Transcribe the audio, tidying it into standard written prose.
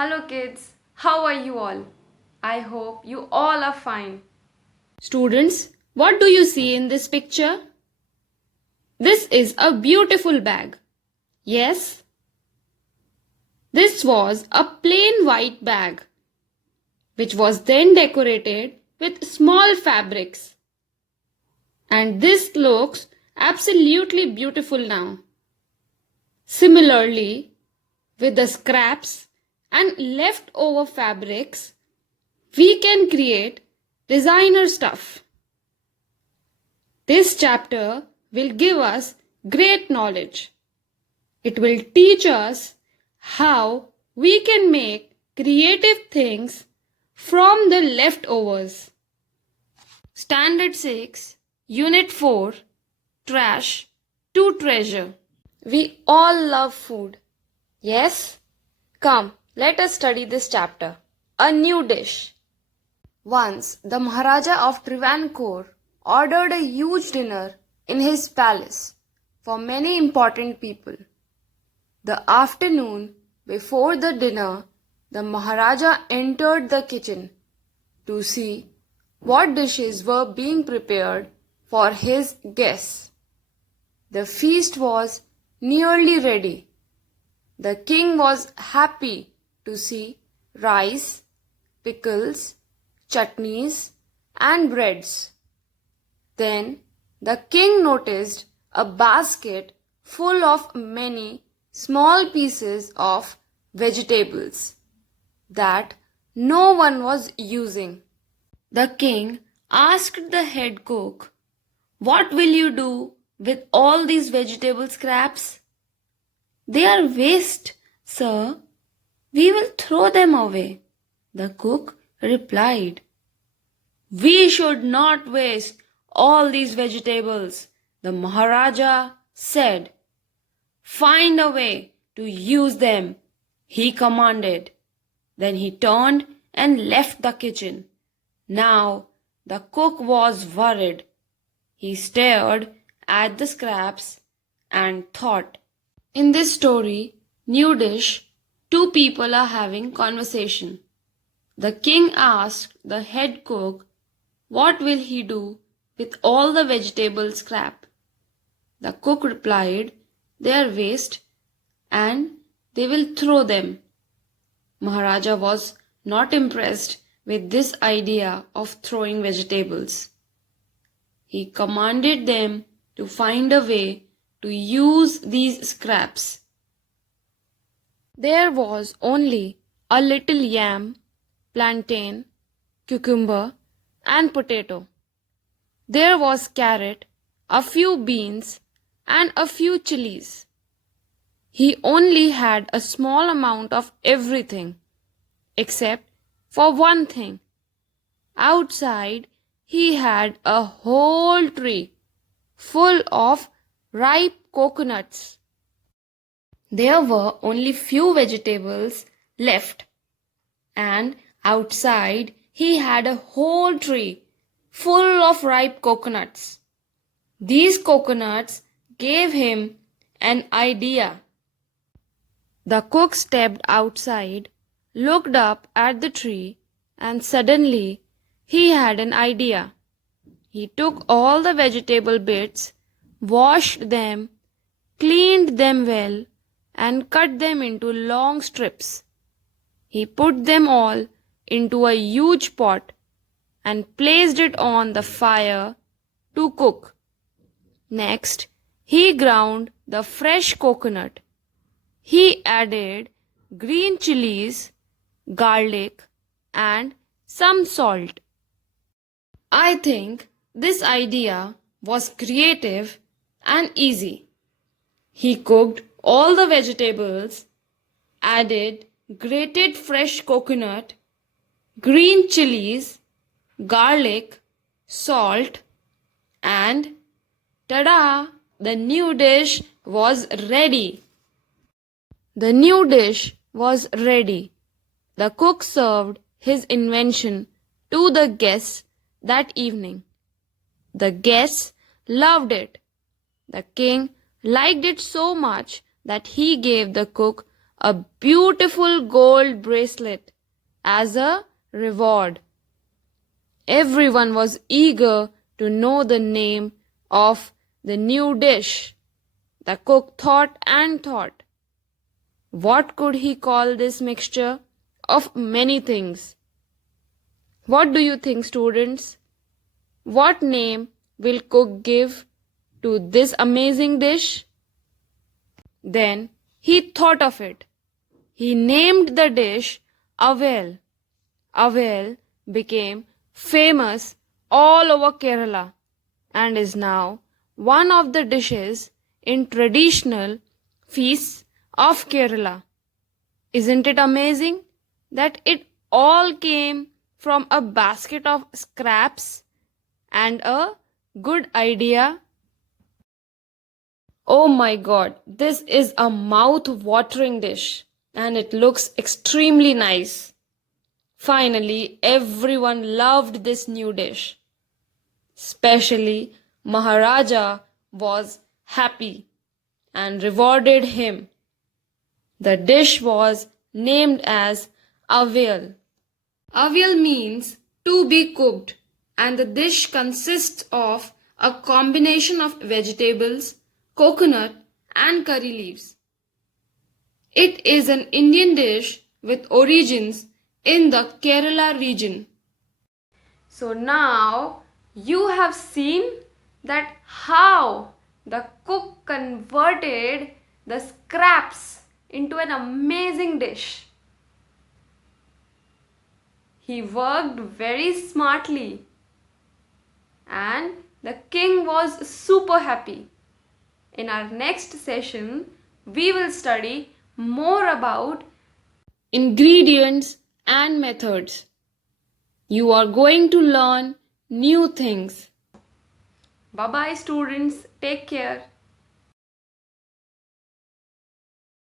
Hello kids, how are you all? I hope you all are fine. Students, what do you see in this picture? This is a beautiful bag. Yes, this was a plain white bag, which was then decorated with small fabrics. And this looks absolutely beautiful now. Similarly, with the scraps and leftover fabrics, we can create designer stuff. This chapter will give us great knowledge. It will teach us how we can make creative things from the leftovers. Standard 6, Unit 4, Trash to Treasure. We all love food. Yes? Come, let us study this chapter. A new dish. Once the Maharaja of Travancore ordered a huge dinner in his palace for many important people. The afternoon before the dinner, the Maharaja entered the kitchen to see what dishes were being prepared for his guests. The feast was nearly ready. The king was happy to see rice, pickles, chutneys, and breads. Then the king noticed a basket full of many small pieces of vegetables that no one was using. The king asked the head cook, "What will you do with all these vegetable scraps?" "They are waste, sir. We will throw them away," the cook replied. "We should not waste all these vegetables," the Maharaja said. "Find a way to use them," he commanded. Then he turned and left the kitchen. Now the cook was worried. He stared at the scraps and thought. In this story, new dish, two people are having conversation. The king asked the head cook, what will he do with all the vegetable scrap? The cook replied, they are waste and they will throw them. Maharaja was not impressed with this idea of throwing vegetables. He commanded them to find a way to use these scraps. There was only a little yam, plantain, cucumber, and potato. There was carrot, a few beans, and a few chilies. He only had a small amount of everything, except for one thing. Outside, he had a whole tree full of ripe coconuts. There were only few vegetables left, and outside he had a whole tree full of ripe coconuts. These coconuts gave him an idea. The cook stepped outside, looked up at the tree, and suddenly he had an idea. He took all the vegetable bits, washed them, cleaned them well, and cut them into long strips. He put them all into a huge pot and placed it on the fire to cook. Next, he ground the fresh coconut. He added green chilies, garlic, and some salt. I think this idea was creative and easy. He cooked all the vegetables, added grated fresh coconut, green chilies, garlic, salt, and tada! The new dish was ready. The new dish was ready. The cook served his invention to the guests that evening. The guests loved it. The king liked it so much that he gave the cook a beautiful gold bracelet as a reward. Everyone was eager to know the name of the new dish. The cook thought and thought. What could he call this mixture of many things? What do you think, students? What name will cook give to this amazing dish? Then he thought of it. He named the dish Avel. Avel became famous all over Kerala and is now one of the dishes in traditional feasts of Kerala. Isn't it amazing that it all came from a basket of scraps and a good idea? Oh my god, this is a mouth-watering dish and it looks extremely nice. Finally, everyone loved this new dish. Especially Maharaja was happy and rewarded him. The dish was named as Avial. Avial means to be cooked, and the dish consists of a combination of vegetables, coconut, and curry leaves. It is an Indian dish with origins in the Kerala region. So now you have seen that how the cook converted the scraps into an amazing dish. He worked very smartly and the king was super happy. In our next session, we will study more about ingredients and methods. You are going to learn new things. Bye bye, students. Take care.